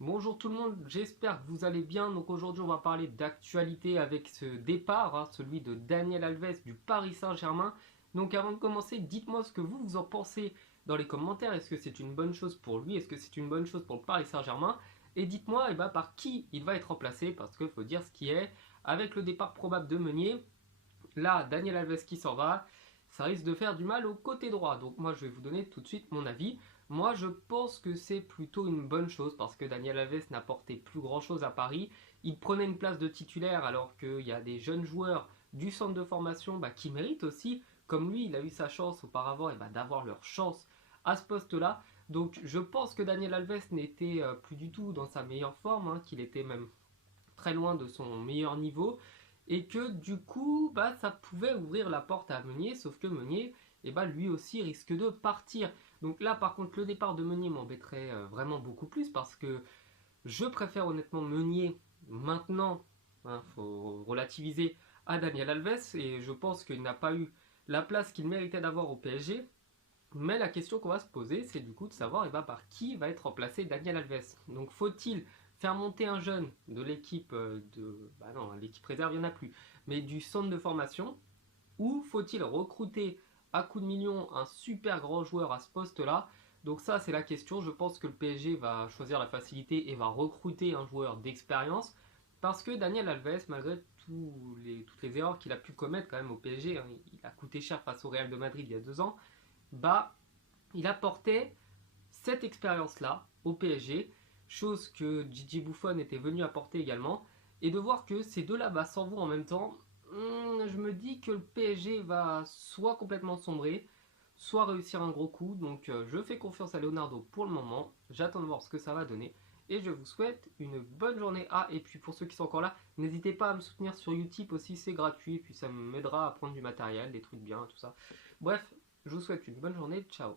Bonjour tout le monde, j'espère que vous allez bien. Donc aujourd'hui on va parler d'actualité avec ce départ, celui de Daniel Alves du Paris Saint-Germain. Donc avant de commencer, dites-moi ce que vous en pensez dans les commentaires. Est-ce que c'est une bonne chose pour lui? Est-ce que c'est une bonne chose pour le Paris Saint-Germain? Et dites-moi par qui il va être remplacé, parce qu'il faut dire ce qui est. Avec le départ probable de Meunier, là Daniel Alves qui s'en va, ça risque de faire du mal au côté droit. Donc moi je vais vous donner tout de suite mon avis. Moi, je pense que c'est plutôt une bonne chose parce que Daniel Alves n'apportait plus grand-chose à Paris. Il prenait une place de titulaire alors qu'il y a des jeunes joueurs du centre de formation qui méritent aussi, comme lui, il a eu sa chance auparavant d'avoir leur chance à ce poste-là. Donc je pense que Daniel Alves n'était plus du tout dans sa meilleure forme, qu'il était même très loin de son meilleur niveau et que du coup ça pouvait ouvrir la porte à Meunier, sauf que Meunier lui aussi risque de partir. Donc là par contre le départ de Meunier m'embêterait vraiment beaucoup plus parce que je préfère honnêtement Meunier maintenant, faut relativiser, à Daniel Alves, et je pense qu'il n'a pas eu la place qu'il méritait d'avoir au PSG. Mais la question qu'on va se poser, c'est du coup de savoir par qui va être remplacé Daniel Alves. Donc faut-il faire monter un jeune de l'équipe de... Bah non, l'équipe réserve, il n'y en a plus. Mais du centre de formation, ou faut-il recruter à coup de millions un super grand joueur à ce poste-là? Donc ça, c'est la question. Je pense que le PSG va choisir la facilité et va recruter un joueur d'expérience. Parce que Daniel Alves, malgré toutes les erreurs qu'il a pu commettre quand même au PSG, il a coûté cher face au Real de Madrid il y a 2 ans, il apportait cette expérience-là au PSG, chose que Gigi Buffon était venu apporter également, et de voir que ces deux-là s'en vont en même temps, je me dis que le PSG va soit complètement sombrer, soit réussir un gros coup. Donc je fais confiance à Leonardo pour le moment, j'attends de voir ce que ça va donner, et je vous souhaite une bonne journée. Et puis pour ceux qui sont encore là, n'hésitez pas à me soutenir sur Utip aussi, c'est gratuit, et puis ça m'aidera à prendre du matériel, des trucs bien, tout ça. Bref, je vous souhaite une bonne journée, ciao.